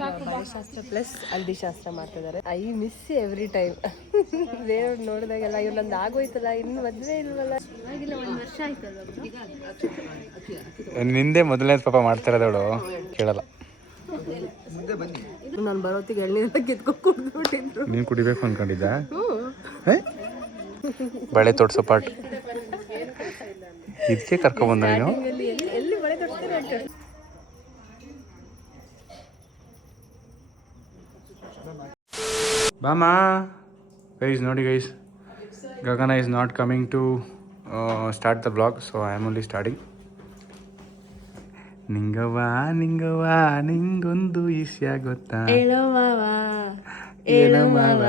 ಶಾಸ್ತ್ರ ಪ್ಲಸ್ ಹಲ್ದಿ ಶಾಸ್ತ್ರ ಮಾಡ್ತಿದ್ದಾರೆ. I miss every time. ಬೇರೆ ನೋಡಿದಾಗೆಲ್ಲ ಇವ್ ನಂದು ಆಗೋಯ್ತಲ್ಲ, ಇನ್ನು ಮದುವೆ ಇಲ್ವಲ್ಲ. ಆಗಿಲ್ಲ, 1 ವರ್ಷ ಆಯ್ತಲ್ಲ. ನಿಂದೆ ಮೊದಲನೇ ಪಾಪ ಮಾಡ್ತಿರೋದವಳು ಕೇಳಲ್ಲ. ನಾನು ಬರೋತ್ತಿಗೆ ಎಳ್ನೀರ ಕಿತ್ಕೊಂಡು ಕುಡಿದ್ಬಿಟ್ಟಿದ್ರು. ನೀನು ಕುಡಿಬೇಕು ಅನ್ಕೊಂಡಿದ್ದ? ಬಳೆ ತೋಡ್ಸೋ ಪಾಟ್ ಇದಕ್ಕೆ ಕರ್ಕೊಂಡ್ಬಂದ ನೀನು. ಎಲ್ಲಿ ಬಳೆ ತೋರಿಸ್ತಾರೆ? ಬಾಮಾ ಗೈಸ್, ನೋಡಿ guys, Gagana is not coming to start the vlog, so I am only starting. Ningavva ನಿಂಗೊಂದು ವಿಷಯ ಗೊತ್ತಾ? ಹೇಳೋ ಮಾವ.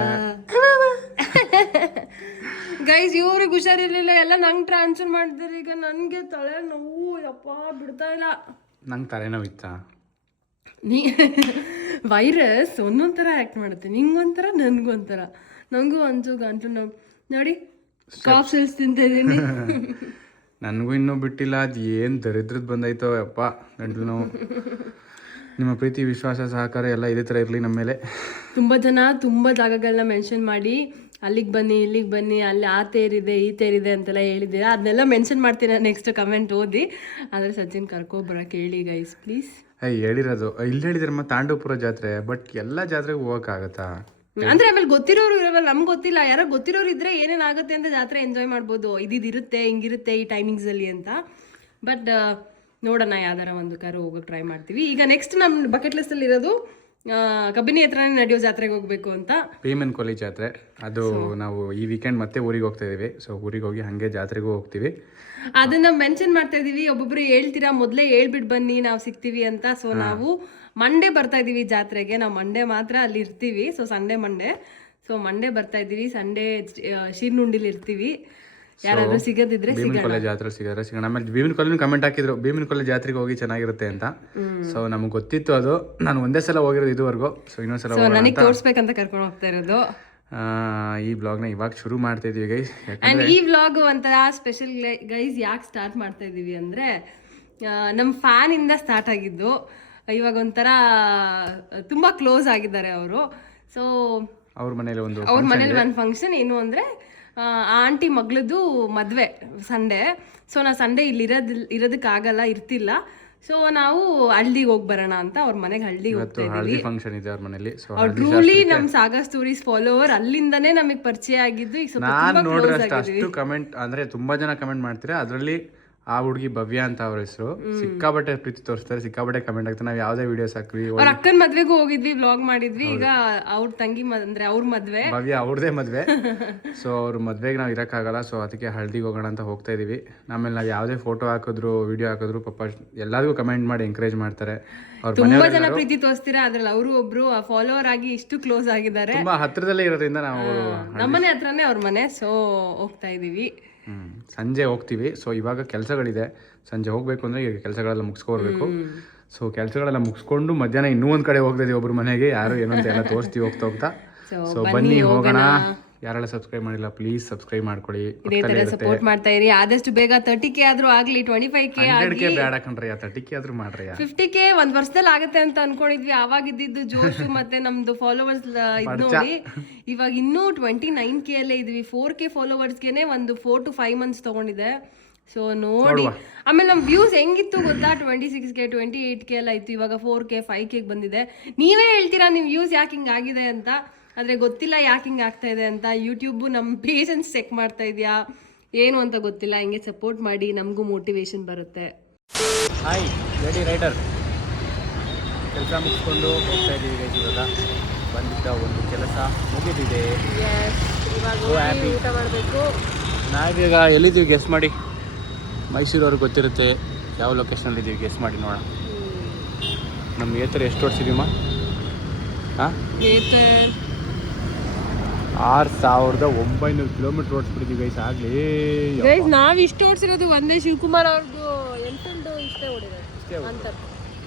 ಗೈಸ್, ಇವ್ರಿಗೆ ಹುಷಾರಿರ್ಲಿಲ್ಲ, ಎಲ್ಲ ನಂಗೆ ಟ್ರಾನ್ಸ್ಫರ್ ಮಾಡಿದ್ರು. ಈಗ ನನಗೆ ತಲೆ ನೋವು, ಯಪ್ಪ ಬಿಡ್ತಾ ಇಲ್ಲ. ನಂಗೆ ತಲೆನೋವಿತ್ತಾ? ನೀ ವೈರಸ್ ಒಂದೊಂದು ಥರ ಆ್ಯಕ್ಟ್ ಮಾಡುತ್ತೆ. ನಿಂಗೊಂಥರ, ನನಗೊಂಥರ. ನನಗೂ ಒಂದು ಗಂಟಲು ನೋವು ನೋಡಿ, ಕಾಫ್ ಸಿಲ್ಸ್ ತಿಂತಿದ್ದೀನಿ. ನನಗೂ ಇನ್ನೂ ಬಿಟ್ಟಿಲ್ಲ. ಅದು ಏನು ದರಿದ್ರದ್ದು ಬಂದಾಯ್ತೋ ಯಪ್ಪ ಗಂಟಲು ನೋವು. ನಿಮ್ಮ ಪ್ರೀತಿ, ವಿಶ್ವಾಸ, ಸಹಕಾರ ಎಲ್ಲ ಇದೇ ಥರ ಇರಲಿ ನಮ್ಮ ಮೇಲೆ. ತುಂಬ ಜನ ತುಂಬ ಜಾಗಗಳನ್ನ ಮೆನ್ಷನ್ ಮಾಡಿ ಅಲ್ಲಿಗೆ ಬನ್ನಿ, ಇಲ್ಲಿಗೆ ಬನ್ನಿ, ಅಲ್ಲಿ ಆ ತೇರಿದೆ, ಈ ತೇರಿದೆ ಅಂತೆಲ್ಲ ಹೇಳಿದ್ದೀರಾ. ಅದನ್ನೆಲ್ಲ ಮೆನ್ಷನ್ ಮಾಡ್ತೀನಿ ನೆಕ್ಸ್ಟ್ ಕಮೆಂಟ್ ಓದಿ. ಆದರೆ ಸಚಿನ್ ಕರ್ಕೊಬರಕ್ಕೆ ಹೇಳಿ ಗೈಸ್ ಪ್ಲೀಸ್. ಹೇಳಿರೋದು ಇಲ್ಲಿ ಹೇಳಿದ್ರಮ್ಮ ತಾಂಡವಪುರ ಜಾತ್ರೆ, ಬಟ್ ಎಲ್ಲ ಜಾತ್ರೆಗೆ ಹೋಗೋಕ್ಕಾಗತ್ತಾ? ಅಂದ್ರೆ ಆಮೇಲೆ ಗೊತ್ತಿರೋರು ಇರಲ್ಲ, ನಮ್ಗೆ ಗೊತ್ತಿಲ್ಲ. ಯಾರೋ ಗೊತ್ತಿರೋರು ಇದ್ರೆ ಏನೇನಾಗುತ್ತೆ ಅಂತ ಜಾತ್ರೆ ಎಂಜಾಯ್ ಮಾಡ್ಬೋದು. ಇದಿರುತ್ತೆ, ಹಿಂಗಿರುತ್ತೆ ಈ ಟೈಮಿಂಗ್ಸಲ್ಲಿ ಅಂತ. ಬಟ್ ನೋಡೋಣ, ಯಾವ್ದಾರ ಒಂದು ಕಾರು ಹೋಗೋಕೆ ಟ್ರೈ ಮಾಡ್ತೀವಿ. ಈಗ ನೆಕ್ಸ್ಟ್ ನಮ್ಮ ಬಕೆಟ್ ಲಿಸ್ಟಲ್ಲಿ ಇರೋದು ಕಬಿನಿ ಹತ್ರನೇ ನಡೆಯೋ ಜಾತ್ರೆಗೆ ಹೋಗ್ಬೇಕು ಅಂತ. ಭೀಮನ್ಕೊಲ್ಲಿ ಜಾತ್ರೆ, ಅದು ನಾವು ಈ ವೀಕೆಂಡ್ ಮತ್ತೆ ಊರಿಗೆ ಹೋಗ್ತಾ ಇದೀವಿ. ಸೊ ಊರಿಗೆ ಹೋಗಿ ಹಾಗೆ ಜಾತ್ರೆಗೂ ಹೋಗ್ತೀವಿ. ಅದನ್ನ ಮೆನ್ಷನ್ ಮಾಡ್ತಾ ಇದೀವಿ. ಒಬ್ಬೊಬ್ರು ಹೇಳ್ತೀರಾ ಮೊದಲೇ ಹೇಳ್ಬಿಟ್ಟು ಬನ್ನಿ, ನಾವು ಸಿಗ್ತೀವಿ ಅಂತ. ಸೊ ನಾವು ಮಂಡೇ ಬರ್ತಾ ಇದೀವಿ ಜಾತ್ರೆಗೆ. ನಾವು ಮಂಡೇ ಮಾತ್ರ ಅಲ್ಲಿ ಇರ್ತೀವಿ. ಸೊ ಮಂಡೇ ಬರ್ತಾ ಇದೀವಿ. ಸಂಡೇ ಶಿರ್ನುಂಡಿಲಿ ಇರ್ತೀವಿ. ಯಾರಾದ್ರೂ ಸಿಗದಿದ್ರೆ ಭೀಮನ್ಕೊಲ್ಲಿ ಜಾತ್ರೆ ಸಿಗೋಣ. ಆಮೇಲೆ ಭೀಮನ್ಕೊಲ್ಲಿ ಕಮೆಂಟ್ ಹಾಕಿದ್ರು, ಭೀಮನ್ಕೊಲ್ಲಿ ಜಾತ್ರೆಗೆ ಹೋಗಿ ಚೆನ್ನಾಗಿರುತ್ತೆ ಅಂತ. ಸೊ ನಮ್ಗೆ ಗೊತ್ತಿತ್ತು ಅದು. ನಾನು ಒಂದೇ ಸಲ ಹೋಗಿರೋದು ಇದುವರೆಗೂ. ಸೊ ಇನ್ನೊಂದ್ಸಲ ನನಗೆ ತೋರಿಸ್ಬೇಕಂತ ಕರ್ಕೊಂಡು ಹೋಗ್ತಾ ಇರೋದು. ಈ ಬ್ಲಾಗ್ನ ಇವಾಗ ಶುರು ಮಾಡ್ತಾ ಇದೀವಿ ಗೈಸ್. ಅಂಡ್ ಈ ವ್ಲಾಗ್ ಒಂಥರ ಸ್ಪೆಷಲ್ ಗೈಸ್. ಯಾಕೆ ಸ್ಟಾರ್ಟ್ ಮಾಡ್ತಾ ಇದೀವಿ ಅಂದ್ರೆ, ನಮ್ಮ ಫ್ಯಾನ್ ಇಂದ ಸ್ಟಾರ್ಟ್ ಆಗಿದ್ದು. ಇವಾಗ ಒಂಥರ ತುಂಬಾ ಕ್ಲೋಸ್ ಆಗಿದ್ದಾರೆ ಅವರು. ಸೊ ಅವ್ರ ಮನೇಲಿ ಒಂದು ಫಂಕ್ಷನ್ ಏನು ಅಂದ್ರೆ, ಆಂಟಿ ಮಗಳದ್ದು ಮದುವೆ ಸಂಡೇ. ಸೊ ನಾವು ಸಂಡೇ ಇಲ್ಲಿ ಇರೋದಕ್ಕಾಗಲ್ಲ, ಇರ್ತಿಲ್ಲ. ಸೊ ನಾವು ಹಳ್ಳಿಗೆ ಹೋಗಿ ಬರೋಣ ಅಂತ ಅವ್ರ ಮನೆಗೆ ಹಳ್ಳಿಗೆ ಹೋಗ್ತಾ ಇದೀವಿ. ಫಂಕ್ಷನ್ ಇದೆ ಅವ್ರ ಮನೇಲಿ. ಅವ್ರು ಟ್ರೂಲಿ ನಮ್ ಸಾಗಾ ಸ್ಟೋರೀಸ್ ಫಾಲೋವರ್. ಅಲ್ಲಿಂದಾನೇ ನಮಗೆ ಪರಿಚಯ ಆಗಿದ್ದು. ಈಗ ನಾನು ನೋಡಿದ್ರೆ ಅಷ್ಟು ಕಮೆಂಟ್ ಅಂದ್ರೆ ತುಂಬಾ ಜನ ಕಮೆಂಟ್ ಮಾಡ್ತಾರೆ. ಅದರಲ್ಲಿ ಆ ಹುಡುಗಿ ಭವ್ಯ ಅಂತ ಅವ್ರ ಹೆಸರು. ಸಿಕ್ಕಾಬಟ್ಟೆ ಪ್ರೀತಿ ತೋರಿಸ್ತಾರೆ, ಸಿಕ್ಕಾಬಟ್ಟೆ ಕಮೆಂಟ್ ಆಗ್ತಾರೆ. ನಾವು ಯಾವ್ದೇ ವಿಡಿಯೋಸ್ ಹಾಕ್ವಿ. ಅವ್ರ ಅಕ್ಕನ ಮದ್ವೆಗೂ ಹೋಗಿದ್ವಿ, ವ್ಲಾಗ್ ಮಾಡಿದ್ವಿ. ಈಗ ಅವ್ರ ತಂಗಿ ಅಂದ್ರೆ ಅವ್ರ ಮದ್ವೆ, ಭವ್ಯ ಅವ್ರದೇ ಮದ್ವೆ. ಸೊ ಅವ್ರ ಮದ್ವೆಗೆ ನಾವು ಇರಕ್ಕಾಗಲ್ಲ. ಸೊ ಅದಕ್ಕೆ ಹಳ್ದಿಗೆ ಹೋಗೋಣ ಅಂತ ಹೋಗ್ತಾ ಇದೀವಿ. ಆಮೇಲೆ ನಾವು ಯಾವ್ದೇ ಫೋಟೋ ಹಾಕಿದ್ರು, ವಿಡಿಯೋ ಹಾಕಿದ್ರು ಪಾಪ ಎಲ್ಲರಿಗೂ ಕಮೆಂಟ್ ಮಾಡಿ ಎಂಕರೇಜ್ ಮಾಡ್ತಾರೆ. ತುಂಬಾ ಜನ ಪ್ರೀತಿ ತೋರಿಸ್ತೀರಾ. ಅದ್ರಲ್ಲಿ ಅವರು ಒಬ್ರು ಫಾಲೋವರ್ ಆಗಿ ಇಷ್ಟು ಕ್ಲೋಸ್ ಆಗಿದ್ದಾರೆ. ತುಂಬಾ ಹತ್ರದಲ್ಲೇ ಇರೋದ್ರಿಂದ ನಾವು ನಮ್ಮನೆ ಹತ್ರನೇ ಅವ್ರ ಮನೆ. ಸೊ ಹೋಗ್ತಾ ಇದೀವಿ. ಸಂಜೆ ಹೋಗ್ತೀವಿ. ಸೊ ಇವಾಗ ಕೆಲಸಗಳಿದೆ, ಸಂಜೆ ಹೋಗ್ಬೇಕು ಅಂದ್ರೆ ಈಗ ಕೆಲಸಗಳೆಲ್ಲ ಮುಗಿಸ್ಕೊಡ್ಬೇಕು. ಸೊ ಕೆಲಸಗಳೆಲ್ಲ ಮುಗಿಸ್ಕೊಂಡು ಮಧ್ಯಾಹ್ನ ಇನ್ನೂ ಒಂದ್ ಕಡೆ ಹೋಗ್ತಾ ಇದೀವಿ, ಒಬ್ರು ಮನೆಗೆ. ಯಾರು ಏನು ಅಂತ ಎಲ್ಲ ತೋರಿಸ್ತೀವಿ ಹೋಗ್ತಾ. ಸೊ ಬನ್ನಿ ಹೋಗೋಣ. ಯಾರೆಲ್ಲ ಸಬ್ಸ್ಕ್ರೈಬ್ ಮಾಡಿಲ್ಲ ಪ್ಲೀಸ್ ಸಬ್ಸ್ಕ್ರೈಬ್ ಮಾಡ್ಕೊಳ್ಳಿ. ಇದೇ ತರ ಸಪೋರ್ಟ್ ಮಾಡ್ತಾ ಇರಿ. ಆದಷ್ಟು ಬೇಗ 30K ಆದ್ರೂ ಆಗ್ಲಿ, 25K ಆಗ್ಲಿ. ಬೇಡ ಕಣ್ರಿ, 30K ಆದ್ರೂ ಮಾಡ್ರಿ. 50K ಒಂದ್ ವರ್ಷದಲ್ಲಿ ಆಗತ್ತೆ ಅಂತ ಅನ್ಕೊಂಡಿದ್ವಿ. ಆವಾಗ ಇದ್ದಿದ್ದು ಜೋಶು ಮತ್ತೆ ನಮ್ದು ಫಾಲೋವರ್ಸ್ ಇದ್ ನೋಡಿ ಇವಾಗ ಇನ್ನೂ 29K ಅಲ್ಲೇ ಇದೀವಿ. 4K ಫಾಲೋವರ್ಸ್ಗೆನೆ ಒಂದು 4 to 5 months ತಗೊಂಡಿದೆ. ಸೊ ನೋಡಿ, ಆಮೇಲೆ ನಮ್ ವ್ಯೂಸ್ ಹೆಂಗಿತ್ತು ಗೊತ್ತಾ? 26K 28K ಎಲ್ಲ ಇತ್ತು. ಇವಾಗ 4K 5K ಬಂದಿದೆ. ನೀವೇ ಹೇಳ್ತೀರಾ ನಿಮ್ ವ್ಯೂಸ್ ಯಾಕೆ ಹಿಂಗ್ ಆಗಿದೆ ಅಂತ. ಆದರೆ ಗೊತ್ತಿಲ್ಲ ಯಾಕೆ ಹಿಂಗೆ ಆಗ್ತಾ ಇದೆ ಅಂತ. ಯೂಟ್ಯೂಬು ನಮ್ಮ ಪೇಷನ್ಸ್ ಚೆಕ್ ಮಾಡ್ತಾ ಇದೆಯಾ ಏನು ಅಂತ ಗೊತ್ತಿಲ್ಲ. ಹಿಂಗೆ ಸಪೋರ್ಟ್ ಮಾಡಿ, ನಮಗೂ ಮೋಟಿವೇಶನ್ ಬರುತ್ತೆ. ಹಾಯ್ ಲೇಡಿ ರೈಡರ್, ಕೆಲಸ ಮುಗಿಸ್ಕೊಂಡು ಹೋಗ್ತಾ ಇದ್ದೀವಿ. ಇವಾಗ ಬಂದಿದ್ದ ಒಂದು ಕೆಲಸ ಮುಗಿದಿದೆ. ಊಟ ಮಾಡಬೇಕು. ನಾವೀಗ ಎಲ್ಲಿದ್ದೀವಿ ಗೆಸ್ ಮಾಡಿ. ಮೈಸೂರವ್ರಿಗೆ ಗೊತ್ತಿರುತ್ತೆ ಯಾವ ಲೊಕೇಶನಲ್ಲಿ ಇದ್ದೀವಿ, ಗೆಸ್ ಮಾಡಿ ನೋಡೋಣ. ನಮ್ಮ ಏತರ ಎಷ್ಟು ಓಡಿಸಿದೀವಮ್ಮ? ಹಾಂ, 6900 ಕಿಲೋಮೀಟರ್ ಓಡಿಸ್ಬಿಟ್ಟಿದ್ದೀವಿ ಗೈಸ್. ಆಗಲಿ ಗೈಸ್, ನಾವು ಇಷ್ಟು ಓಡಿಸಿರೋದು ಒಂದೇ ಶಿವಕುಮಾರ್ ಅವ್ರದ್ದು ಎಂಟು ಇಷ್ಟೇ ಓಡಿರೋದು ಅಂತ.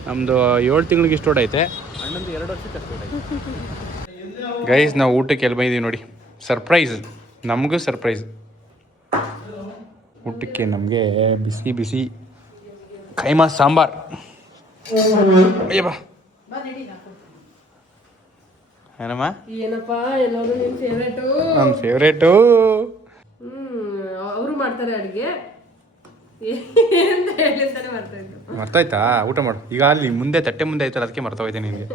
ನಮ್ಮದು 7 ತಿಂಗಳಿಗೆ ಇಷ್ಟು ಓಡೈತೆ. ಅಣ್ಣಂದು 2 ವರ್ಷಕ್ಕೆ ಅಷ್ಟು ಓಡೈತೆ ಗೈಸ್. ನಾವು ಊಟಕ್ಕೆ ಎಲ್ಲಿ ಬಂದಿದ್ದೀವಿ ನೋಡಿ. ಸರ್ಪ್ರೈಸ್, ನಮಗೂ ಸರ್ಪ್ರೈಸ್. ಊಟಕ್ಕೆ ನಮಗೆ ಬಿಸಿ ಬಿಸಿ ಕೈಮಾ ಸಾಂಬಾರ್. ಅಯ್ಯ ಬಾ, ಏನಮ್ಮ ಏನಪ್ಪ ಎಲ್ಲರೂ ನಿನ್ ಫೇವ್ರೇಟು. ನನ್ನ ಫೇವ್ರೇಟು. ಅವರು ಮಾಡ್ತಾರೆ ಅಡುಗೆ ಅಂತ ಹೇಳಿರ್ತಾನೆ ಮಾಡ್ತಾ ಇದ್ದು. ಮರ್ತಾಯ್ತಾ? ಊಟ ಮಾಡು ಈಗ. ಅಲ್ಲಿ ಮುಂದೆ ತಟ್ಟೆ ಮುಂದೆ ಆಯ್ತಲ್ಲ, ಅದಕ್ಕೆ ಮರ್ತೋಯ್ತೆ ನಿನಗೆ.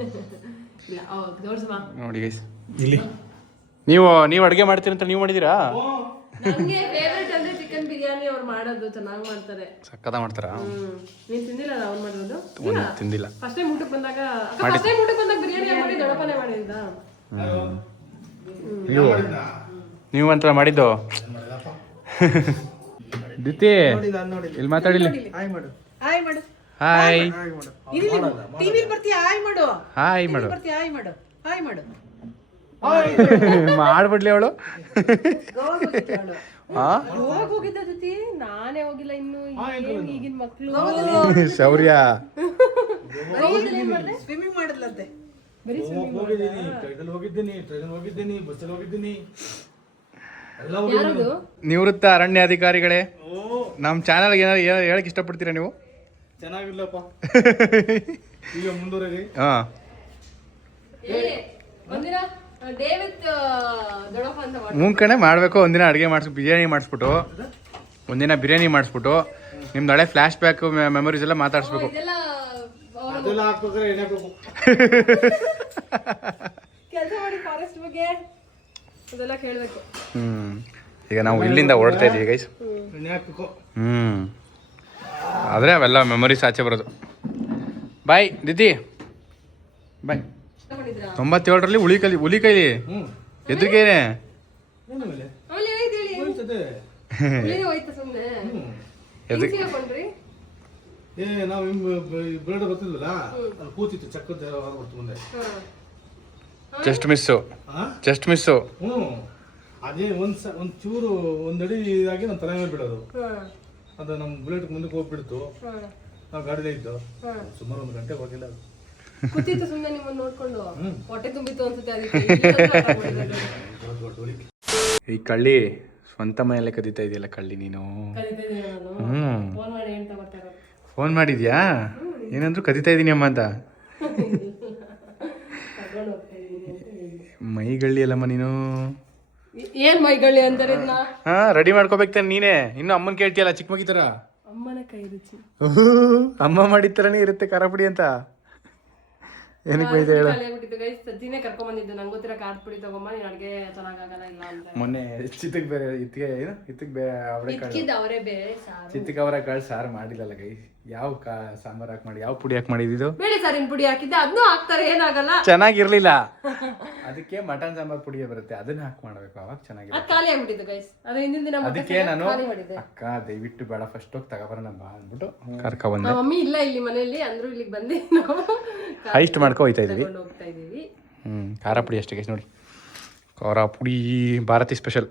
ನೋಡಿ ಗೈಸ್, ಇಲ್ಲಿ ನೀವು ಅಡುಗೆ ಮಾಡ್ತೀರಂತ ನೀವು ಮಾಡಿದ್ದೀರಾ? ನನಗೆ ಫೇವ್ರೇಟ್ ಅಂದ್ರೆ ಚಿಕನ್ ಬಿರಿಯಾನಿ ಅವ್ರು ಮಾಡೋದು ಚೆನ್ನಾಗಿ ಮಾಡ್ತಾರೆ. ಸಕ್ಕತ್ತ ಮಾಡ್ತಾರಾ? ನೀನ್ ತಿಂದಿಲ್ಲ ಅವ್ರು ಮಾಡೋದು? ತಿಂದಿಲ್ಲ. ಫಸ್ಟ್ ಟೈಮ್ ಊಟಕ್ಕೆ ಬಂದಾಗ ಬಿರಿಯಾನಿ ಮಾಡಿ ದೊಡ್ಡಪ್ಪನೇ ಮಾಡಿದ್ದ. ನೀವು ಅಂತ ಮಾಡಿದ್ದು ದಿತಿ ಇಲ್ಲಿ ಮಾತಾಡಿಲ್ಲ. ಹಾಯ್ ಮಾಡು. ಹಾಯ್ ಟಿವಿಲಿ ಬರ್ತೀಯ? ಹಾಯ್ ಮಾಡು. ಹಾಯ್ ಮಾಡು. ಬರ್ತೀಯ? ಹಾಯ್ ಮಾಡು. ಹಾಯ್ ಮಾಡು. ಮಾಡ್ಬಿಡ್ಲಿ ಅವಳು. ಹೋಗಿದ್ದ ಜೊತೆ ನಾನೇ ಹೋಗಿಲ್ಲ ಇನ್ನು. ಈಗಿನ ಮಕ್ಳು ಶೌರ್ಯ ಸ್ವಿಮ್ಮಿಂಗ್ ಮಾಡಿದ್ಲಂತೆ. ಹೋಗಿದ್ದೀನಿ ಬಸ್ಸಲ್ಲಿ ಹೋಗಿದ್ದೀನಿ. ನಿವೃತ್ತ ಅರಣ್ಯಾಧಿಕಾರಿಗಳೇ, ನಮ್ಮ ಚಾನಲ್ಗೆ ಏನಾದ್ರು ಹೇಳಕ್ ಇಷ್ಟಪಡ್ತೀರಾ ನೀವು? ಚೆನ್ನಾಗಿಲ್ಲಪ್ಪ, ಈಗ ಮುಂದುವರೆದಿ. ಹಾಂ, ಮುಂಕಣೆ ಮಾಡಬೇಕು. ಒಂದಿನ ಅಡುಗೆ ಬಿರಿಯಾನಿ ಮಾಡಿಸ್ಬಿಟ್ಟು ನಿಮ್ದು ಹಳೆ ಫ್ಲ್ಯಾಶ್ ಬ್ಯಾಕ್ ಮೆಮೊರೀಸ್ ಎಲ್ಲ ಮಾತಾಡಿಸ್ಬೇಕು. ಅದೆಲ್ಲ ಹಾಕ್ಬೇಕಾದ್ರೆ ಏನೇ ಹಾಕ್ಬೇಕು? ಕೆಲಸ ಮಾಡಿ ಫಾರೆಸ್ಟ್ ಬಗ್ಗೆ ಅದೆಲ್ಲ ಕೇಳಬೇಕು. ಈಗ ನಾವು ಇಲ್ಲಿಂದ ಹೊರಡ್ತಾ ಇದೀವಿ ಗೈಸ್. ಎಣ್ಣೆ ಹಾಕ್ಬೇಕು. ಆದರೆ ಅವೆಲ್ಲ ಮೆಮೊರೀಸ್ ಆಚೆ ಬರೋದು. ಬಾಯ್ ದಿತಿ, ಬಾಯ್. 97ರಲ್ಲಿ ಹುಲಿ ಕೈಲಿ ಎದುರಿಗೇನೆ ನಾವು ಬ್ಲೇಡ್ ಬರ್ತಿದ್ವಲ್ಲ, ಅಲ್ಲಿ ಕೂತಿತ್ತು ಚಕ್ಕದ ಬರ್ತು ಮುಂದೆ. Just miss. ಅದೇ ಒಂದ್ ಚೂರು ಒಂದಡಿ ಇದಾಗಿ ನಮ್ಮ ತಲೆ ಮೇಲೆ ಬಿಡೋದು. ಅದು ನಮ್ಮ ಬುಲೆಟ್ ಮುಂದಕ್ಕೆ ಹೋಗ್ಬಿಡ್ತು. ನಾವು ಗಾಡಿಲೇ ಇದ್ದು ಸುಮಾರು 1 ಗಂಟೆ ಹೋಗಿಲ್ಲ. ಅದು ಕೂತಿತ್ತು ಸುಮ್ಮನೆ ನಿಮ್ಮನ್ನ ನೋಡ್ಕೊಂಡು. ಹೊಟ್ಟೆ ತುಂಬಿತ್ತು ಅನ್ಸುತ್ತೆ ಅದಕ್ಕೆ. ಈ ಕಳ್ಳಿ ಸ್ವಂತ ಮನೆಯಲ್ಲೇ ಕದೀತಾ ಇದೆಯಲ್ಲ ಕಳ್ಳಿ ನೀನು. ಫೋನ್ ಮಾಡಿದ್ಯಾ? ಏನಂದ್ರು ಕದೀತಾ ಇದೀನಿ ಅಮ್ಮ ಅಂತ. ಮೈಗಳ್ಳಿ ಅಲ್ಲಮ್ಮ ನೀನು. ಏನ್ ಮೈಗಳ್ಳಿ ಅಂತಾರೆ? ಹಾ, ರೆಡಿ ಮಾಡ್ಕೋಬೇಕು ತಾನೆ ನೀನೇ. ಇನ್ನು ಅಮ್ಮನ್ ಕೇಳ್ತೀಯಲ್ಲ ಚಿಕ್ಕ ಮಗಿ ತರ. ಅಮ್ಮನ ಕೈ ರುಚಿ ಅಮ್ಮ ಮಾಡಿದ ತರನೇ ಇರುತ್ತೆ ಖಾರ ಪುಡಿ ಅಂತ. ಏನಕ್ಕೆ ಬೈದೆ ಹೇಳ? ಸಜ್ಜಿನೇ ಕರ್ಕೊಂಡ್ ಬಂದಿದ್ದು. ನಂಗೆ ಗೊತ್ತಿರ ಖಾರ ಪುಡಿ ತಗೊಂಬ, ನೀನ್ ಅಡ್ಗೆ ಚೆನ್ನಾಗಲ್ಲ ಇಲ್ಲ ಅಂತ. ಮೊನ್ನೆ ಚಿತ್ತಕ್ಕೆ ಬೇರೆ ಅವರೇ ಬೇರೆ ಚಿತ್ತಕ್ಕೆ ಅವರ ಕಾಳು ಸಾರು ಮಾಡಿಲ್ಲಲ್ಲ ಗೈ. ಯಾವ ಸಾಂಬಾರ್ ಹಾಕಿ ಮಾಡಿ, ಯಾವ ಪುಡಿ ಹಾಕಿ ಮಾಡಿದ್ದು? ಬೇಳೆ ಸಾರಿನ ಪುಡಿ ಹಾಕಿದ್ದೆ, ಅದನ್ನು ಹಾಕ್ತಾರೆ, ಏನಾಗಲ್ಲ. ಚೆನ್ನಾಗಿರ್ಲಿಲ್ಲ. ಅದಕ್ಕೆ ಮಟನ್ ಸಾಂಬಾರ್ ಪುಡಿ ಬರುತ್ತೆ, ಅದನ್ನ ಹಾಕಿ ಮಾಡ್ಬೇಕು, ಅವಾಗ ಚೆನ್ನಾಗಿರುತ್ತೆ. ಅದು ಖಾಲಿ ಆಗ್ಬಿಟ್ಟಿದ್ದು ಗೈಸ್. ಅದು ಹಿಂದಿನ ದಿನ ಅದಕ್ಕೆ ನಾನು ಅಕ್ಕ ದಯವಿಟ್ಟು ಬೇಡ ಫಸ್ಟ್ ಹೋಗಿ ತಗೋಬರೋಣ ಬಾ ಅಂದ್ಬಿಟ್ಟು ಕರ್ಕೊ ಬಂದೆ. ಮಮ್ಮಿ ಇಲ್ಲ ಇಲ್ಲಿ ಮನೆಯಲ್ಲಿ ಅಂದ್ರು, ಇಲ್ಲಿಗೆ ಬಂದು ನಾವು ಹೈಸ್ಟ್ ಮಾಡ್ಕೊ ಹೋಗ್ತಾ ಇದೀವಿ. ಖಾರ ಪುಡಿ ಅಷ್ಟೇ ಗೈಸ್. ನೋಡಿ, ಖಾರ ಪುಡಿ ಭಾರತಿ ಸ್ಪೆಷಲ್.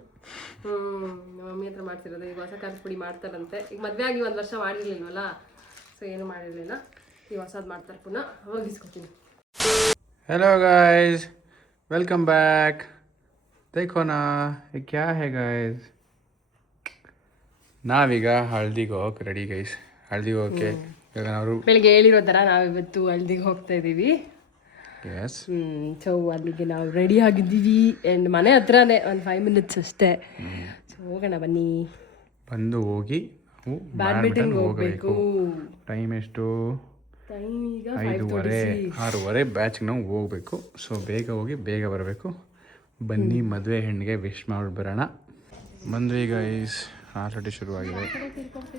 ಮಮ್ಮಿ ಹತ್ರ ಮಾಡ್ತಿರೋದು. ಈಗ ಹೊಸ ಖಾರದ ಪುಡಿ ಮಾಡ್ತಾರಂತೆ. ಈಗ ಮದ್ವೆ ಆಗಿ 1 ವರ್ಷ ಮಾಡಿರ್ಲಿಲ್ವಲ್ಲ, ಸೊ ಏನು ಮಾಡಿರಲಿಲ್ಲ. ಈಗ ಹೊಸದು ಮಾಡ್ತಾರೆ ಪುನಃ. ಹೋಗಿಸ್ಕೊತೀನಿ. Hello guys, welcome back. देखो ना ये क्या है गाइस. ನಾವೀಗ ಹಳ್ದಿಗೆ ಹೋಗಕ್ಕೆ ರೆಡಿ ಗೈಸ್. ಹಳ್ದಿಗೆ ಹೋಗಕ್ಕೆ ಇವಾಗ ನಾವು ಬೆಳಿಗ್ಗೆ ಹೇಳಿರೋ ಥರ ನಾವಿವತ್ತು ಹಳ್ದಿಗೆ ಹೋಗ್ತಾ ಇದ್ದೀವಿ. ಎಸ್. ಸೊ ಅಲ್ಲಿಗೆ ನಾವು ರೆಡಿ ಆಗಿದ್ದೀವಿ. ಆ್ಯಂಡ್ ಮನೆ ಹತ್ರನೇ ಒಂದು 5 ಮಿನಿಟ್ಸ್ ಅಷ್ಟೇ. ಸೊ ಹೋಗೋಣ ಬನ್ನಿ. ಬಂದು ಹೋಗಿ ಬ್ಯಾಡ್ಮಿಂಟನ್ ಹೋಗಬೇಕು. ಟೈಮ್ ಎಷ್ಟು? ಟೈಮ್ ಈಗ 5:30 ಬ್ಯಾಚ್ಗೆ ನಾವು ಹೋಗ್ಬೇಕು. ಸೊ ಬೇಗ ಹೋಗಿ ಬೇಗ ಬರಬೇಕು. ಬನ್ನಿ ಮದುವೆ ಹೆಣ್ಣಿಗೆ ವಿಶ್ ಮಾಡಿ ಬರೋಣ. ಬಂದು ಈಗ ಆಲ್ರೆಡಿ ಶುರುವಾಗಿದೆ.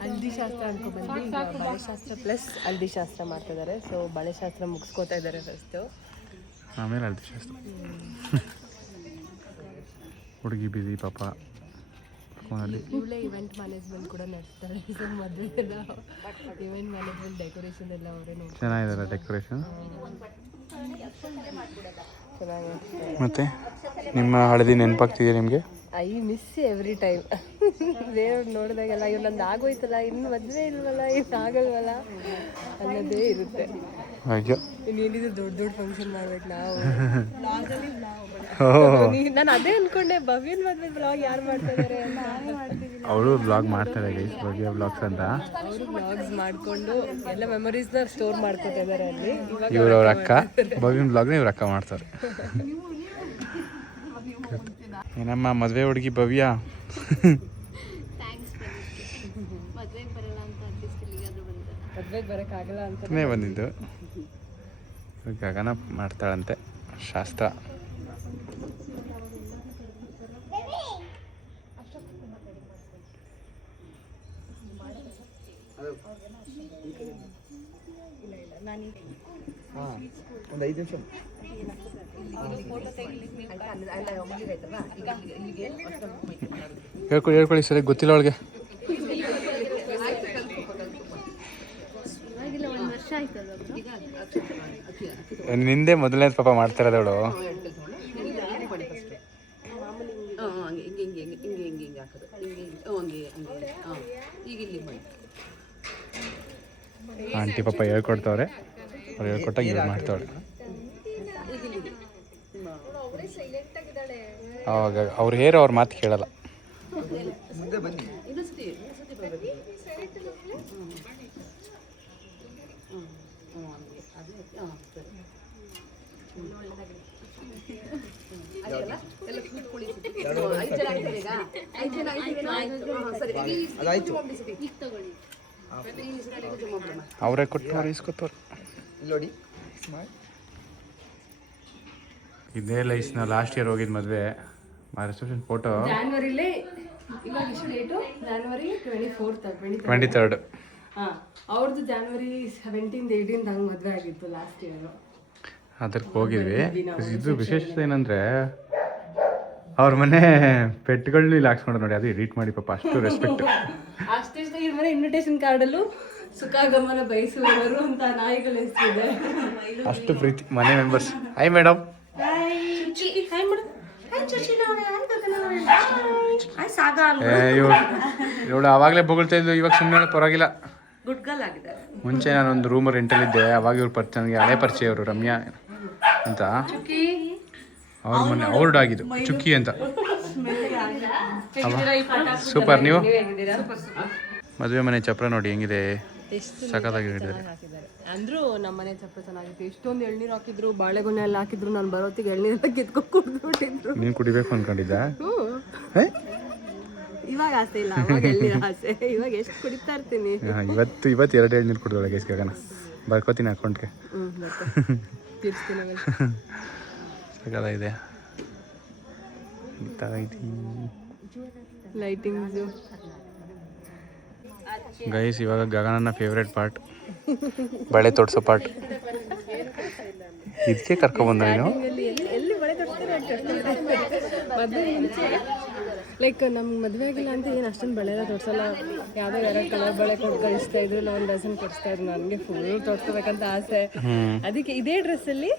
ಹಲ್ದಿ ಶಾಸ್ತ್ರ ಅನ್ಕೊಬಂದು ಈಗ ಬಳೆಶಾಸ್ತ್ರ ಪ್ಲಸ್ ಹಲ್ದಿ ಶಾಸ್ತ್ರ ಮಾಡ್ತಿದ್ದಾರೆ. ಸೊ ಬಳೆಶಾಸ್ತ್ರ ಮುಗಿಸ್ಕೋತಾ ಇದ್ದಾರೆ ಫಸ್ಟು, ಆಮೇಲೆ ಹಲ್ದಿ ಶಾಸ್ತ್ರ. ಹುಡುಗಿ ಬಿಸಿ ಪಾಪ. ಇವಳೇ ಇವೆಂಟ್ ಮ್ಯಾನೇಜ್ಮೆಂಟ್ ಕೂಡ ನಡೆಸ್ತಾರೆ. ಇದನ್ನು ಮದುವೆ ಇವೆಂಟ್ ಮ್ಯಾನೇಜ್ಮೆಂಟ್ ಡೆಕೋರೇಷನ್ ಎಲ್ಲ ಅವರೇ ನೋಡಿ. ಚೆನ್ನಾಗಿದ್ದಾರೆ ಡೆಕೋರೇಷನ್. ಚೆನ್ನಾಗಿ. ಮತ್ತೆ ನಿಮ್ಮ ಹಳದಿ ನೆನಪಾಗ್ತಿದೆಯಾ ನಿಮಗೆ? I miss every time. ಬೇರೆಯವ್ರು ನೋಡಿದಾಗೆಲ್ಲ ಇವ್ರು ನಂದು ಆಗೋಯ್ತಲ್ಲ, ಇನ್ನು ಮದುವೆ ಇಲ್ವಲ್ಲ, ಇನ್ನು ಆಗಲ್ವಲ್ಲ ಅನ್ನೋದೇ ಇರುತ್ತೆ. ಅಯ್ಯೋ, ಇನ್ನೇನಿದ್ರು ದೊಡ್ಡ ಫಂಕ್ಷನ್ ಮಾಡ್ಬೇಕು ನಾವು. ನಾನು ಅದೇ ಅನ್ಕೊಂಡೆ, ಭವ್ಯನ್ ಮದುವೆ ಬ್ಲಾಗ್ ಯಾರು ಮಾಡ್ತಾ ಇದ್ದಾರೆ ಅಂತ. ಅವಳು ಬ್ಲಾಗ್ ಮಾಡ್ತಾರೆ ಗೈಸ್, ಭವ್ಯ ಬ್ಲಾಗ್ಸ್ ಅಂತ. ಅವರು ಬ್ಲಾಗ್ಸ್ ಮಾಡ್ಕೊಂಡು ಎಲ್ಲ ಮೆಮೊರೀಸ್ನ ಸ್ಟೋರ್ ಮಾಡ್ಕೊತಾ ಇದ್ದಾರೆ ಅಲ್ಲಿ. ಇವ್ರ ಅವ್ರ ಅಕ್ಕ ಭವ್ಯನ್ ಬ್ಲಾಗ್ನ ಇವ್ರ ಅಕ್ಕ ಮಾಡ್ತಾರೆ. ಏನಮ್ಮ ಮದುವೆ ಹುಡುಗಿ ಭವ್ಯ ಮದ್ವೆಗೆ ಬರೋಕ್ಕಾಗಲ್ಲ ಅಂತ ಬಂದಿದ್ದು ಗಗನ ಮಾಡ್ತಾಳಂತೆ ಶಾಸ್ತ್ರ. ಒಂದು 5 ನಿಮಿಷ ಹೇಳ್ಕೊಳ್ಳಿ ಸರಿ ಗೊತ್ತಿಲ್ಲ ಅವಳಿಗೆ. ನಿಂದೆ ಮೊದಲನೇ ಪಾಪ ಮಾಡ್ತಾ ಇರೋದವಳು. ಆಂಟಿ ಪಾಪ ಹೇಳ್ಕೊಡ್ತಾವ್ರೆ, ಅವ್ರು ಹೇಳ್ಕೊಟ್ಟಾಗ ಇವ್ರು ಮಾಡ್ತಾವಳೆ. ಅವಾಗ ಅವ್ರ ಹೇರೋ ಅವ್ರ ಮಾತು ಕೇಳಲ್ಲ. ಮುಂದೆ ಬನ್ನಿ. ಅದಾಯ್ತು, ಅವರೇ ಕೊಟ್ಟು ಅವ್ರು ಇಸ್ಕೊತವ್ರು. ನೋಡಿ ಇದೇ ಲೈಸ್ನ ಲಾಸ್ಟ್ ಇಯರ್ ಹೋಗಿದ್ದು ಮದುವೆ. ರಿಸೆಪ್ಷನ್ ಫೋಟೋ ಜಾನ್ವರಿಲೇ. ಇವಾಗ ಎಷ್ಟು ಡೇಟು? January 23rd. ಹಾಂ, ಅವ್ರದ್ದು ಜಾನ್ವರಿ 17th 18th ಹಂಗೆ ಮದುವೆ ಆಗಿತ್ತು ಲಾಸ್ಟ್ ಇಯರು. ಅದಕ್ಕೆ ಹೋಗಿದ್ವಿ. ಇದು ವಿಶೇಷತೆ ಏನಂದರೆ ಅವ್ರ ಮನೆ ಪೆಟ್ಗಳನ್ನೂ ಇಲ್ಲಿ ಹಾಕ್ಸ್ಕೊಂಡ್ರು ನೋಡಿ. ಅದು ಎಡಿಟ್ ಮಾಡಿ ಪಾಪ ಅಷ್ಟು ರೆಸ್ಪೆಕ್ಟ್. ಅಷ್ಟೇ ಇವ್ರ ಮನೆ ಇನ್ವಿಟೇಷನ್ ಕಾರ್ಡಲ್ಲೂ ಸುಖಾಗಮನ ಬಯಸುವವರು ಅಂತ ನಾಯಿಗಳು ಹೆಸರಿದೆ. ಅಷ್ಟು ಪ್ರೀತಿ ಮನೆ ಮೆಂಬರ್ಸ್. Hi madam. ಇವಳು ಆವಾಗಲೇ ಬೊಗಳ್ತಾ ಇದ್ದು, ಇವಾಗ ಸುಮ್ಮನೆ ಪರವಾಗಿಲ್ಲ. ಮುಂಚೆ ನಾನೊಂದು ರೂಮ್ ರೆಂಟಲ್ಲಿದ್ದೆ, ಅವಾಗ ಇವ್ರು ನನಗೆ ಹಳೆ ಪರಿಚಯ ಅವರು ರಮ್ಯಾ ಅಂತ. ಅವ್ರ ಮನೆ ಅವ್ರಡ್ ಆಗಿದ್ದು ಚುಕ್ಕಿ ಅಂತ. ಸೂಪರ್. ನೀವು ಮದುವೆ ಮನೆ ಚಪ್ರ ನೋಡಿ ಹೆಂಗಿದೆ, ಸಖತ್ತಾಗಿ ಹಿಡಿದ್ರೆ. ಅಂದ್ರು ನಮ್ಮ ಮನೆ ಚಪ್ರ ಚೆನ್ನಾಗಿತ್ತು. ಎಷ್ಟೊಂದು ಎಳ್ನೀರು ಹಾಕಿದ್ರು, ಬಾಳೆಗೊನೆ ಎಲ್ಲ ಹಾಕಿದ್ರು. ನಾನು ಬರೋತ್ತಿಗೆ ಎಳ್ನೀರೆಲ್ಲ ಕಿತ್ಕೊಂಡು ಕುಡಿದ್ಬಿಟ್ಟಿದ್ರು. ನೀನು ಕುಡಿಬೇಕು ಅನ್ಕೊಂಡಿದ್ದ? ಇವಾಗ ಆಸೆ ಇಲ್ಲ, ಅವಾಗ ಎಳ್ನೀರು ಆಸೆ. ಇವಾಗ ಎಷ್ಟು ಕುಡಿತಾ ಇರ್ತೀನಿ. ಇವತ್ತು 2 ಎಳ್ನೀರು ಕುಡಿದೊಳಗೆ ಗಗನ. ಬರ್ಕೋತೀನಿ ಅಕೌಂಟ್ಗೆ. ತೀರ್ಸ್ತೀನಿ. ಸಖತ್ತಾಗಿದೆ. Lightings guys. ಇವಾಗ ಗಗನನ ಫೇವ್ರೆಟ್ ಪಾರ್ಟ್ ಬಳೆ ತೊಡ್ಸೋ ಪಾರ್ಟ್. ಇದಕ್ಕೆ ಕರ್ಕೊಬಂದ ನೀನು. ಲೈಕ್ ನಮ್ಗೆ ಮದುವೆ ಆಗಿಲ್ಲ ಅಂತ ಏನು ಅಷ್ಟೊಂದು ಬಳೆ ಎಲ್ಲ ತೊಡ್ಸಲ್ಲ. ಯಾವುದೋ 2 ಕಲರ್ ಬಳೆ ಕೊಟ್ಟು ಕಳಿಸ್ತಾ ಇದ್ರು, ಇಲ್ಲ 1 ಡಜನ್ ಕೊಡಿಸ್ತಾ ಇದ್ರು. ನನಗೆ ಫುಲ್ ತೊಡ್ಸ್ಕೋಬೇಕಂತ ಆಸೆ. ಅದಕ್ಕೆ ಇದೇ ಡ್ರೆಸ್ಸಲ್ಲಿ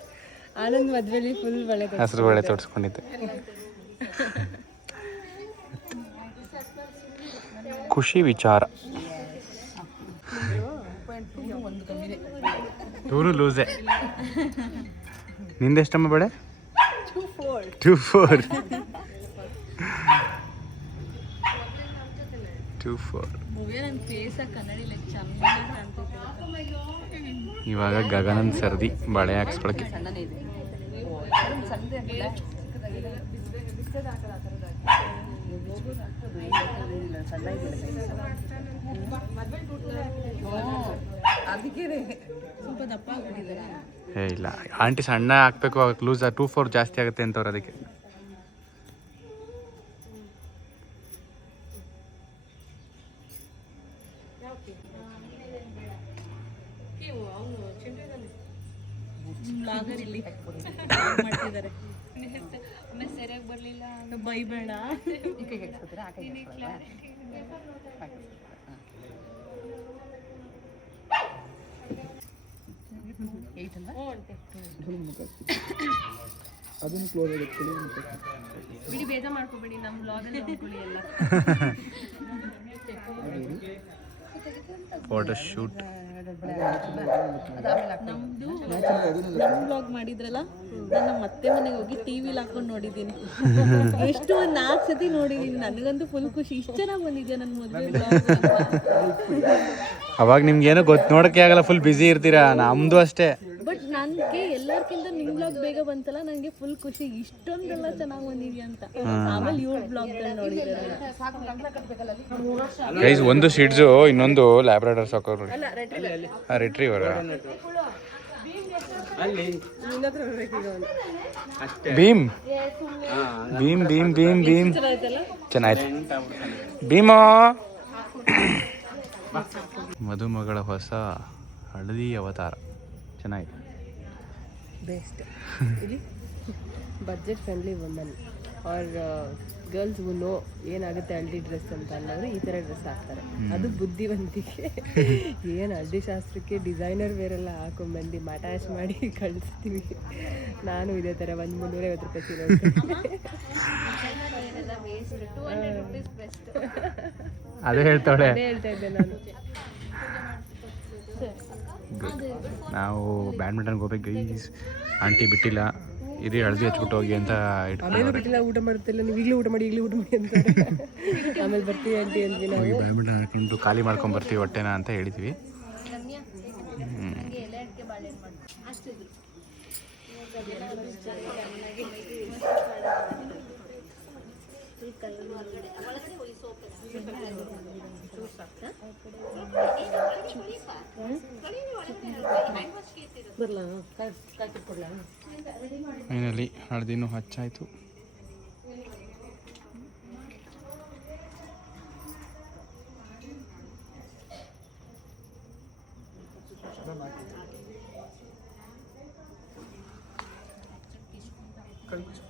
ಆನಂದ್ ಮದುವೆಲಿ ಫುಲ್ ಬಳೆ ಹಸಿರು ಬಳೆ ತೊಡ್ಸ್ಕೊಂಡಿದ್ದೆ. ಖುಷಿ ವಿಚಾರ. ಇವರು ಲೂಸೆ. ನಿಂದೆಷ್ಟಮ್ಮ ಬಳೆ? 24. ಇವಾಗ ಗಗನನ್ ಸರ್ದಿ ಬಳೆ ಹಾಕ್ಸ್ಕೊಳಕ್ಕೆ. ಏ ಇಲ್ಲ, ಆಂಟಿ ಸಣ್ಣ ಹಾಕ್ಬೇಕು, ಲೂಸ್ 24 ಜಾಸ್ತಿ ಆಗುತ್ತೆ ಅಂತವ್ರು. ಅದಕ್ಕೆ ಬೈಬೇಡ. ಅದನ್ನು ಕ್ಲೋಸ್ ಆಗುತ್ತೆ. ಬಿಡಿ, ಬೇಜಾರು ಮಾಡ್ಕೋಬೇಡಿ. ನಮ್ಮ ಬ್ಲಾಗಲ್ಲಿ ನೋಡ್ಕೊಳ್ಳಿ ಎಲ್ಲ. Photo shoot. ನಮ್ದು ನಮ್ಮ ಬ್ಲಾಗ್ ಮಾಡಿದ್ರಲ್ಲ, ನಾನು ಮತ್ತೆ ಮನೆಗೆ ಹೋಗಿ ಟಿವಿಲಿ ಹಾಕೊಂಡು ನೋಡಿದ್ದೀನಿ. ಎಷ್ಟು ಒಂದು 4 ಸತಿ ನೋಡಿದ್ದೀನಿ. ನನಗಂತೂ ಫುಲ್ ಖುಷಿ. ಇಷ್ಟು ಚೆನ್ನಾಗಿ ಬಂದಿದ್ಯಾ ನನ್ನ ಮದುವೆ ಬ್ಲಾಗ್. ಅವಾಗ ನಿಮ್ಗೆ ಏನೋ ನೋಡಕ್ಕೆ ಆಗಲ್ಲ, ಫುಲ್ ಬ್ಯುಸಿ ಇರ್ತೀರಾ. ನಮ್ದು ಅಷ್ಟೇ. ಬಟ್ ನನಗೆ ಎಲ್ಲರಿಗಿಂತ ಬ್ಲಾಗ್ ಬೇಗ ಬಂತಲ್ಲ ನನಗೆ ಫುಲ್ ಖುಷಿ, ಇಷ್ಟೊಂದೆಲ್ಲ ಚೆನ್ನಾಗಿ ಬಂದಿದ್ಯಾ ಅಂತ. ಆಮೇಲೆ ಇವ್ರ ಬ್ಲಾಗ್ದಲ್ಲಿ ನೋಡಿದ್ರೆ ಗೈಸ್, ಒಂದು ಶಿಡ್ಸು, ಇನ್ನೊಂದು ಲ್ಯಾಬ್ರಾಡರ್ ಸಾಕೋರು. ರಿಟ್ರೀವರ್. ಭೀಮ್ ಭೀಮ್ ಭೀಮ್ ಭೀಮ್ ಭೀಮ್ ಚೆನ್ನಾಯ್ತು. ಭೀಮಾ ಮದುಮಗಳ ಹೊಸ ಹಳದಿ ಅವತಾರ ಚೆನ್ನಾಗಿದೆ. ಬೆಸ್ಟ್. ಇಲ್ಲಿ budget friendly woman or girls ನೋ ಏನಾಗುತ್ತೆ ಹಳ್ದಿ ಡ್ರೆಸ್ ಅಂತ ಅನ್ನೋರು ಈ ಥರ ಡ್ರೆಸ್ ಹಾಕ್ತಾರೆ. ಅದು ಬುದ್ಧಿವಂತಿಕೆ. ಏನು ಹಳ್ದಿ ಶಾಸ್ತ್ರಕ್ಕೆ ಡಿಸೈನರ್ ವೇರೆಲ್ಲ ಹಾಕೊಂಡ್ಬಂದು ಅಟ್ಯಾಚ್ ಮಾಡಿ ಕಳಿಸ್ತೀವಿ. ನಾನು ಇದೇ ಥರ 350 ರೂಪಾಯಿ ಸೀರೆ ಅದೇ ಹೇಳ್ತಾಳೆ. ಅದೇ ಹೇಳ್ತಾ ಇದ್ದೆ ನಾನು. ನಾವು ಬ್ಯಾಡ್ಮಿಂಟನ್ಗೆ ಹೋಗ್ಬೇಕು ಗೈಸ್. ಆಂಟಿ ಬಿಟ್ಟಿಲ್ಲ, ಇರಿ ಹಳದಿ ಹಚ್ಬಿಟ್ಟು ಹೋಗಿ ಅಂತ ಆಮೇಲೆ ಬಿಟ್ಟಿಲ್ಲ, ಊಟ ಮಾಡುತ್ತಿಲ್ಲ, ನೀವು ಈಗಲೇ ಊಟ ಮಾಡಿ ಈಗಲೇ ಊಟ ಮಾಡಿ ಅಂತ. ಆಮೇಲೆ ಬರ್ತೀವಿ ಆಂಟಿ ಅಂದ್ವಿ ನಾವು. ಬ್ಯಾಡ್ಮಿಂಟನ್ ಹಾಕೊಂಡು ಖಾಲಿ ಮಾಡ್ಕೊಂಡು ಬರ್ತೀವಿ ಹೊಟ್ಟೆನ ಅಂತ ಹೇಳಿದ್ವಿ. ಫೈನಲಿ ಹಳದಿನೂ ಹಚ್ಚಾಯಿತು. ಕಳಿಸ್ಬಿಟ್ಟು